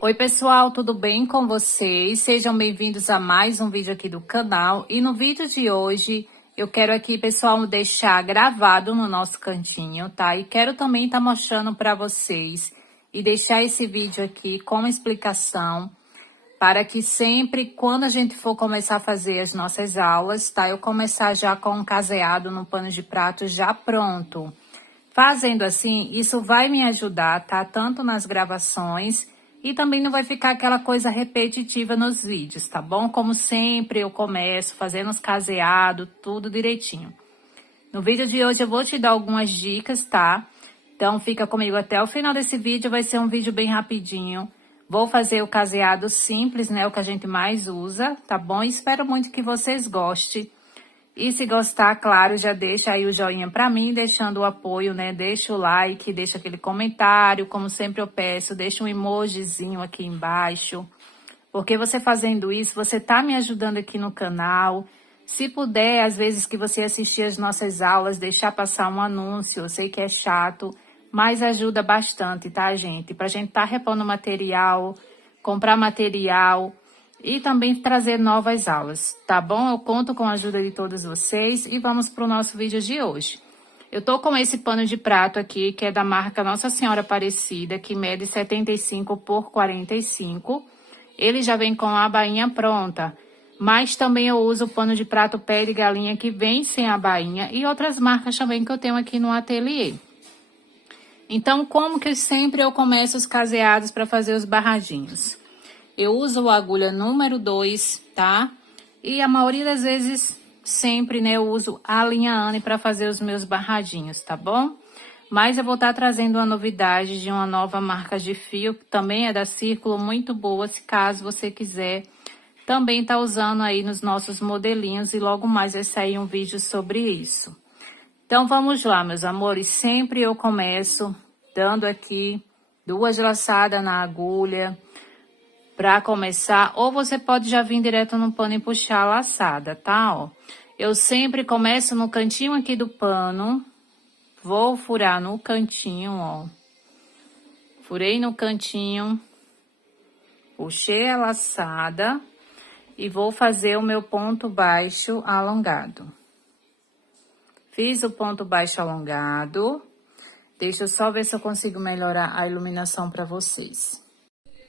Oi pessoal, tudo bem com vocês? Sejam bem-vindos a mais um vídeo aqui do canal. E no vídeo de hoje, eu quero aqui, pessoal, deixar gravado no nosso cantinho, tá? E quero também estar mostrando para vocês e deixar esse vídeo aqui com explicação para que sempre, quando a gente for começar a fazer as nossas aulas, tá? Eu começar já com um caseado no pano de prato já pronto. Fazendo assim, isso vai me ajudar, tá? Tanto nas gravações e também não vai ficar aquela coisa repetitiva nos vídeos, tá bom? Como sempre, eu começo fazendo os caseados, tudo direitinho. No vídeo de hoje eu vou te dar algumas dicas, tá? Então fica comigo até o final desse vídeo, vai ser um vídeo bem rapidinho. Vou fazer o caseado simples, né? O que a gente mais usa, tá bom? Espero muito que vocês gostem. E se gostar, claro, já deixa aí o joinha pra mim, deixando o apoio, né? Deixa o like, deixa aquele comentário, como sempre eu peço, deixa um emojizinho aqui embaixo. Porque você fazendo isso, você tá me ajudando aqui no canal. Se puder, às vezes que você assistir as nossas aulas, deixar passar um anúncio, eu sei que é chato, mas ajuda bastante, tá, gente? Pra gente tá repondo material, comprar material e também trazer novas aulas, tá bom? Eu conto com a ajuda de todos vocês e vamos pro nosso vídeo de hoje. Eu tô com esse pano de prato aqui, que é da marca Nossa Senhora Aparecida, que mede 75 por 45. Ele já vem com a bainha pronta, mas também eu uso o pano de prato pé de galinha que vem sem a bainha e outras marcas também que eu tenho aqui no ateliê. Então, como que sempre eu começo os caseados para fazer os barradinhos? Eu uso a agulha número 2, tá? E a maioria das vezes, sempre, né, eu uso a linha Anne para fazer os meus barradinhos, tá bom? Mas eu vou estar trazendo uma novidade de uma nova marca de fio, que também é da Círculo, muito boa, se caso você quiser também tá usando aí nos nossos modelinhos e logo mais vai sair um vídeo sobre isso. Então, vamos lá, meus amores. Sempre eu começo dando aqui 2 laçadas na agulha para começar. Ou você pode já vir direto no pano e puxar a laçada, tá? Ó, eu sempre começo no cantinho aqui do pano. Vou furar no cantinho, ó. Furei no cantinho. Puxei a laçada. E vou fazer o meu ponto baixo alongado. Fiz o ponto baixo alongado. Deixa eu só ver se eu consigo melhorar a iluminação para vocês.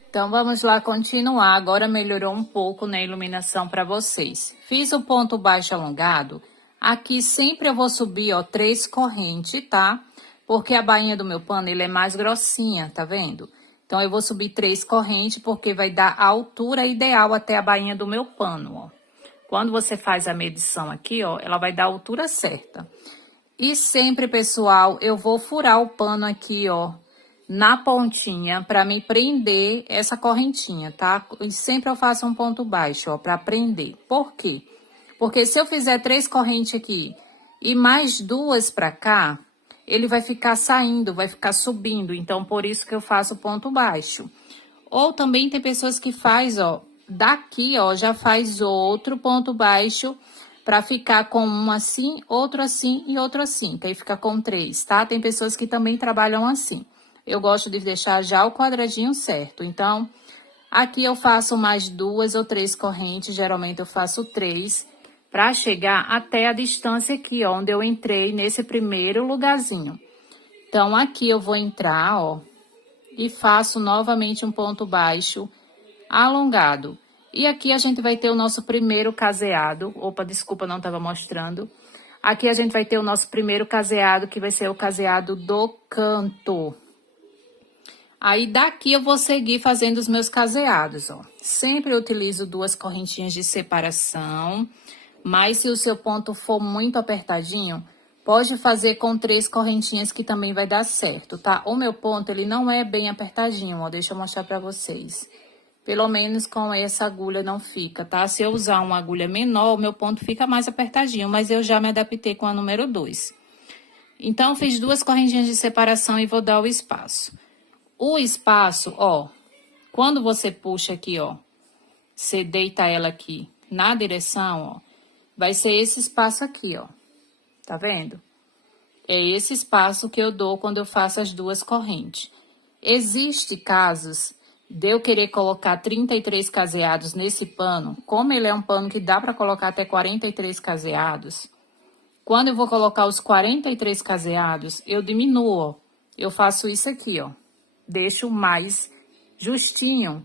Então, vamos lá continuar. Agora melhorou um pouco na iluminação para vocês. Fiz o ponto baixo alongado. Aqui sempre eu vou subir, ó, 3 correntes, tá? Porque a bainha do meu pano, ele é mais grossinha, tá vendo? Então, eu vou subir 3 correntes, porque vai dar a altura ideal até a bainha do meu pano, ó. Quando você faz a medição aqui, ó, ela vai dar a altura certa. E sempre, pessoal, eu vou furar o pano aqui, ó, na pontinha, pra me prender essa correntinha, tá? E sempre eu faço um ponto baixo, ó, pra prender. Por quê? Porque se eu fizer 3 correntes aqui e mais 2 pra cá, ele vai ficar saindo, vai ficar subindo. Então, por isso que eu faço ponto baixo. Ou também tem pessoas que faz, ó, daqui, ó, já faz outro ponto baixo pra ficar com um assim, outro assim e outro assim. Que aí fica com 3, tá? Tem pessoas que também trabalham assim. Eu gosto de deixar já o quadradinho certo. Então, aqui eu faço mais 2 ou 3 correntes. Geralmente eu faço 3. Para chegar até a distância aqui, ó, onde eu entrei nesse primeiro lugarzinho. Então, aqui eu vou entrar, ó, e faço novamente um ponto baixo alongado. E aqui a gente vai ter o nosso primeiro caseado. Opa, desculpa, não estava mostrando. Aqui a gente vai ter o nosso primeiro caseado, que vai ser o caseado do canto. Aí, daqui eu vou seguir fazendo os meus caseados, ó. Sempre eu utilizo 2 correntinhas de separação. Mas se o seu ponto for muito apertadinho, pode fazer com 3 correntinhas que também vai dar certo, tá? O meu ponto, ele não é bem apertadinho, ó. Deixa eu mostrar pra vocês. Pelo menos com essa agulha não fica, tá? Se eu usar uma agulha menor, o meu ponto fica mais apertadinho, mas eu já me adaptei com a número 2. Então, fiz 2 correntinhas de separação e vou dar o espaço. O espaço, ó, quando você puxa aqui, ó, você deita ela aqui na direção, ó, vai ser esse espaço aqui, ó. Tá vendo? É esse espaço que eu dou quando eu faço as 2 correntes. Existem casos de eu querer colocar 33 caseados nesse pano, como ele é um pano que dá para colocar até 43 caseados, quando eu vou colocar os 43 caseados, eu diminuo, ó. Eu faço isso aqui, ó. Deixo mais justinho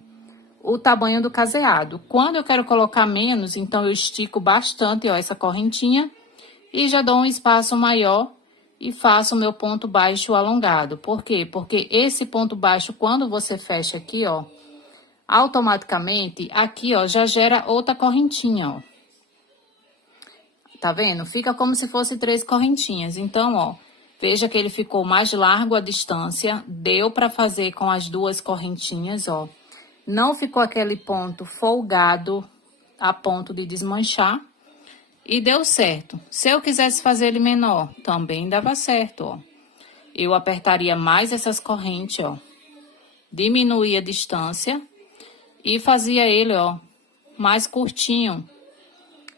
o tamanho do caseado. Quando eu quero colocar menos, então eu estico bastante, ó, essa correntinha e já dou um espaço maior e faço o meu ponto baixo alongado. Por quê? Porque esse ponto baixo, quando você fecha aqui, ó, automaticamente, aqui, ó, já gera outra correntinha, ó. Tá vendo? Fica como se fosse 3 correntinhas. Então, ó, veja que ele ficou mais largo a distância. Deu pra fazer com as 2 correntinhas, ó. Não ficou aquele ponto folgado a ponto de desmanchar. E deu certo. Se eu quisesse fazer ele menor, também dava certo, ó. Eu apertaria mais essas correntes, ó. Diminuía a distância e fazia ele, ó, mais curtinho.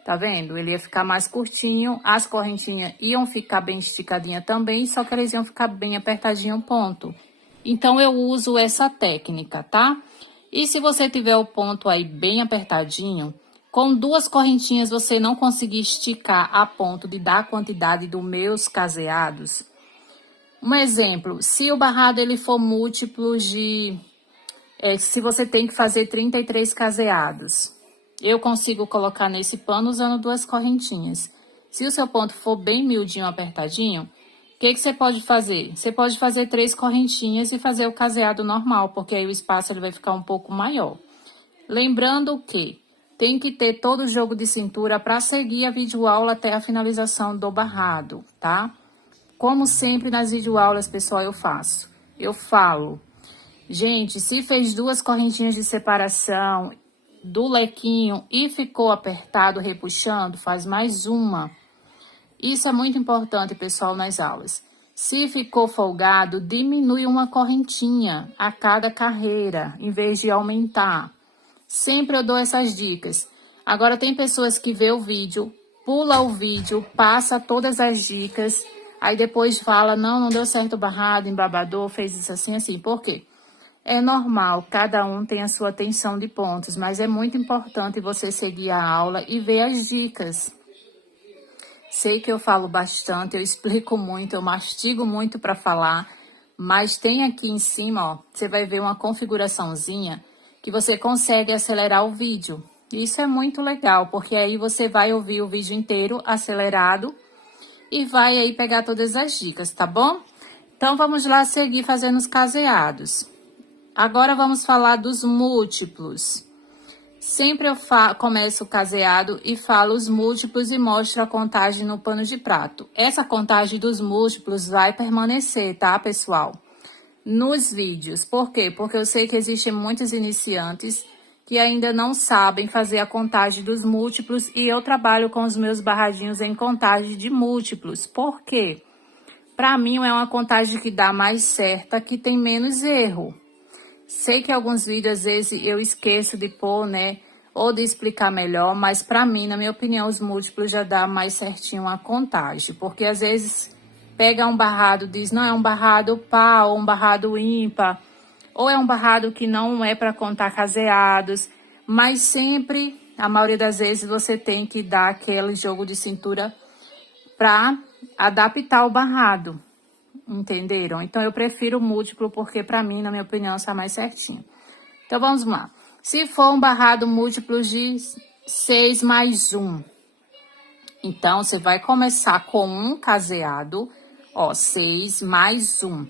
Tá vendo? Ele ia ficar mais curtinho, as correntinhas iam ficar bem esticadinha também, só que eles iam ficar bem apertadinho, ponto. Então, eu uso essa técnica, tá? E se você tiver o ponto aí bem apertadinho, com 2 correntinhas você não conseguir esticar a ponto de dar a quantidade dos meus caseados. Um exemplo, se o barrado ele for múltiplo de... se você tem que fazer 33 caseados, eu consigo colocar nesse pano usando 2 correntinhas. Se o seu ponto for bem miudinho, apertadinho, o que você pode fazer? Você pode fazer 3 correntinhas e fazer o caseado normal, porque aí o espaço ele vai ficar um pouco maior. Lembrando que tem que ter todo o jogo de cintura para seguir a videoaula até a finalização do barrado, tá? Como sempre nas videoaulas, pessoal, eu falo, gente, se fez 2 correntinhas de separação do lequinho e ficou apertado, repuxando, faz mais uma. Isso é muito importante, pessoal, nas aulas. Se ficou folgado, diminui uma correntinha a cada carreira, em vez de aumentar. Sempre eu dou essas dicas. Agora, tem pessoas que vê o vídeo, pula o vídeo, passa todas as dicas, aí depois fala, não deu certo o barrado, embabador, fez isso assim, assim. Por quê? É normal, cada um tem a sua tensão de pontos, mas é muito importante você seguir a aula e ver as dicas. Sei que eu falo bastante, eu explico muito, eu mastigo muito para falar, mas tem aqui em cima, ó, você vai ver uma configuraçãozinha que você consegue acelerar o vídeo. Isso é muito legal, porque aí você vai ouvir o vídeo inteiro acelerado e vai aí pegar todas as dicas, tá bom? Então, vamos lá seguir fazendo os caseados. Agora, vamos falar dos múltiplos. Sempre eu começo o caseado e falo os múltiplos e mostro a contagem no pano de prato. Essa contagem dos múltiplos vai permanecer, tá, pessoal? Nos vídeos. Por quê? Porque eu sei que existem muitos iniciantes que ainda não sabem fazer a contagem dos múltiplos e eu trabalho com os meus barradinhos em contagem de múltiplos. Por quê? Para mim é uma contagem que dá mais certa, que tem menos erro. Sei que alguns vídeos, às vezes, eu esqueço de pôr, né? Ou de explicar melhor, mas para mim, na minha opinião, os múltiplos já dá mais certinho a contagem. Porque, às vezes, pega um barrado, diz, não, é um barrado par ou um barrado ímpar. Ou é um barrado que não é para contar caseados. Mas sempre, a maioria das vezes, você tem que dar aquele jogo de cintura para adaptar o barrado. Entenderam? Então, eu prefiro o múltiplo porque, para mim, na minha opinião, está mais certinho. Então, vamos lá. Se for um barrado múltiplo de 6 mais 1, então, você vai começar com um caseado, ó, 6 mais 1.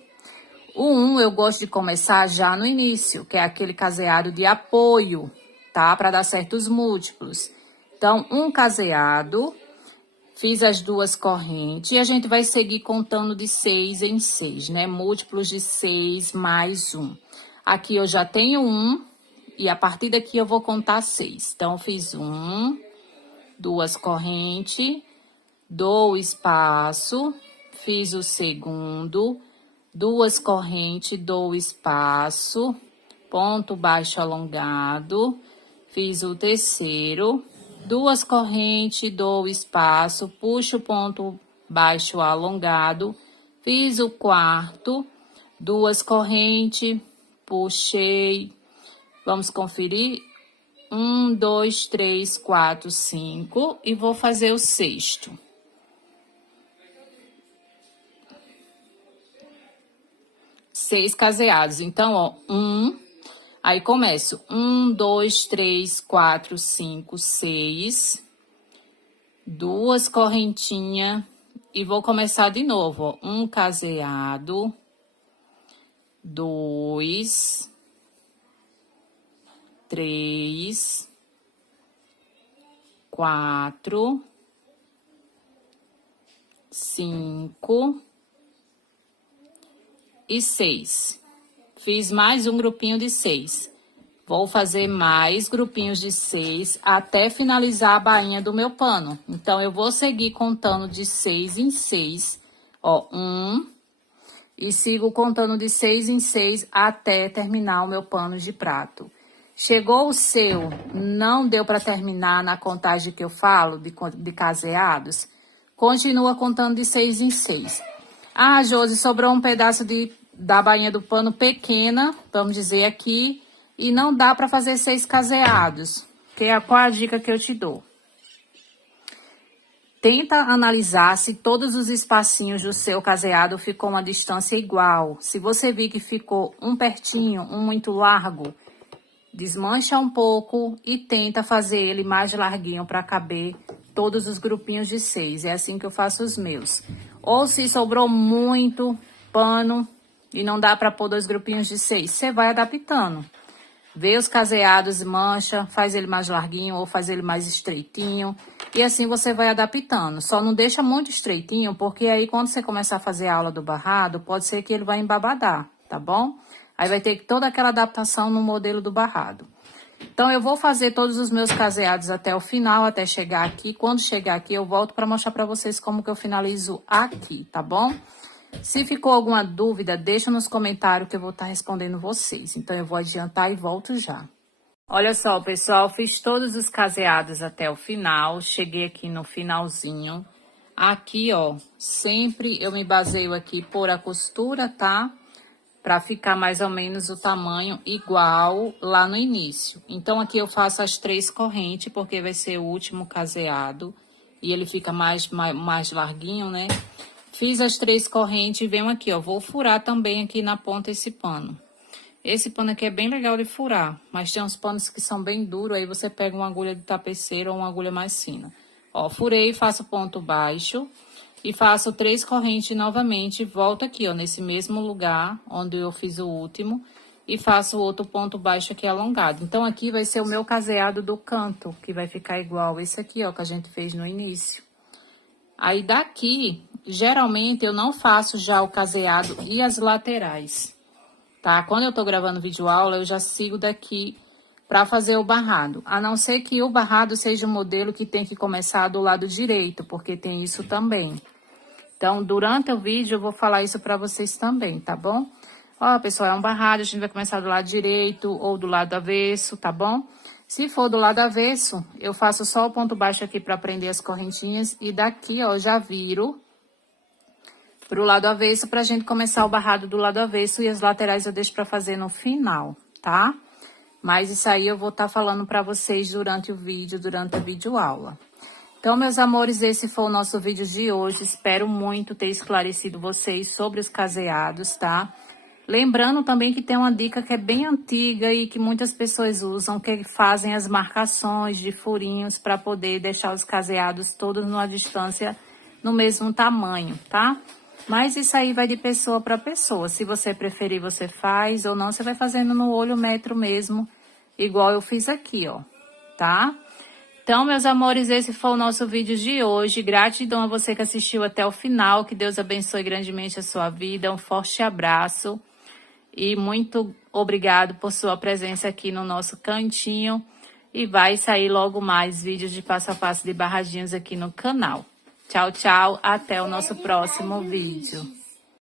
O 1 eu gosto de começar já no início, que é aquele caseado de apoio, tá? Para dar certos múltiplos. Então, um caseado... Fiz as 2 correntes e a gente vai seguir contando de 6 em 6, né? Múltiplos de 6 mais 1. Aqui eu já tenho 1 e a partir daqui eu vou contar 6. Então, eu fiz 1, 2 correntes, dou o espaço, fiz o segundo, 2 correntes, dou o espaço, ponto baixo alongado, fiz o terceiro, 2 correntes, dou espaço, puxo o ponto baixo alongado, fiz o quarto, 2 correntes, puxei, Vamos conferir. 1, 2, 3, 4, 5 e vou fazer o sexto. Seis caseados. Então, ó, aí começo. 1, 2, 3, 4, 5, 6. Duas correntinhas e vou começar de novo, ó. Um caseado, 2, 3, 4, 5 e 6. Fiz mais um grupinho de 6. Vou fazer mais grupinhos de 6 até finalizar a bainha do meu pano. Então, eu vou seguir contando de 6 em 6. Ó, 1. E sigo contando de 6 em 6 até terminar o meu pano de prato. Chegou o seu, não deu para terminar na contagem que eu falo, de caseados? Continua contando de 6 em 6. Ah, Josi, sobrou um pedaço da bainha do pano pequena, vamos dizer aqui, e não dá para fazer 6 caseados. Qual a dica que eu te dou? Tenta analisar se todos os espacinhos do seu caseado ficou uma distância igual. Se você vir que ficou um pertinho, um muito largo, desmancha um pouco e tenta fazer ele mais larguinho para caber todos os grupinhos de 6. É assim que eu faço os meus. Ou se sobrou muito pano e não dá para pôr 2 grupinhos de 6, você vai adaptando. Vê os caseados, mancha, faz ele mais larguinho ou faz ele mais estreitinho. E assim você vai adaptando. Só não deixa muito estreitinho, porque aí quando você começar a fazer a aula do barrado, pode ser que ele vai embabadar, tá bom? Aí vai ter toda aquela adaptação no modelo do barrado. Então, eu vou fazer todos os meus caseados até o final, até chegar aqui. Quando chegar aqui, eu volto para mostrar para vocês como que eu finalizo aqui, tá bom? Se ficou alguma dúvida, deixa nos comentários que eu vou estar respondendo vocês. Então, eu vou adiantar e volto já. Olha só, pessoal, fiz todos os caseados até o final. Cheguei aqui no finalzinho. Aqui, ó, sempre eu me baseio aqui por a costura, tá? Para ficar mais ou menos o tamanho igual lá no início. Então, aqui eu faço as 3 correntes, porque vai ser o último caseado. E ele fica mais larguinho, né? Fiz as 3 correntes e venho aqui, ó. Vou furar também aqui na ponta esse pano. Esse pano aqui é bem legal de furar, mas tem uns panos que são bem duros, aí você pega uma agulha de tapeceiro ou uma agulha mais fina. Ó, furei, faço ponto baixo e faço 3 correntes novamente, volto aqui, ó, nesse mesmo lugar onde eu fiz o último e faço outro ponto baixo aqui alongado. Então, aqui vai ser o meu caseado do canto, que vai ficar igual esse aqui, ó, que a gente fez no início. Aí, daqui, geralmente, eu não faço já o caseado e as laterais, tá? Quando eu tô gravando vídeo aula, eu já sigo daqui para fazer o barrado. A não ser que o barrado seja um modelo que tem que começar do lado direito, porque tem isso também. Então, durante o vídeo, eu vou falar isso para vocês também, tá bom? Ó, pessoal, é um barrado, a gente vai começar do lado direito ou do lado avesso, tá bom? Se for do lado avesso, eu faço só o ponto baixo aqui para prender as correntinhas e daqui, ó, já viro pro lado avesso pra gente começar o barrado do lado avesso e as laterais eu deixo para fazer no final, tá? Mas isso aí eu vou estar falando para vocês durante o vídeo, durante a videoaula. Então, meus amores, esse foi o nosso vídeo de hoje. Espero muito ter esclarecido vocês sobre os caseados, tá? Lembrando também que tem uma dica que é bem antiga e que muitas pessoas usam, que fazem as marcações de furinhos para poder deixar os caseados todos numa distância no mesmo tamanho, tá? Mas isso aí vai de pessoa para pessoa. Se você preferir, você faz, ou não, você vai fazendo no olho metro mesmo, igual eu fiz aqui, ó, tá? Então, meus amores, esse foi o nosso vídeo de hoje. Gratidão a você que assistiu até o final. Que Deus abençoe grandemente a sua vida. Um forte abraço. E muito obrigado por sua presença aqui no nosso cantinho. E vai sair logo mais vídeos de passo a passo de barradinhos aqui no canal. Tchau, tchau. Até o nosso próximo vídeo.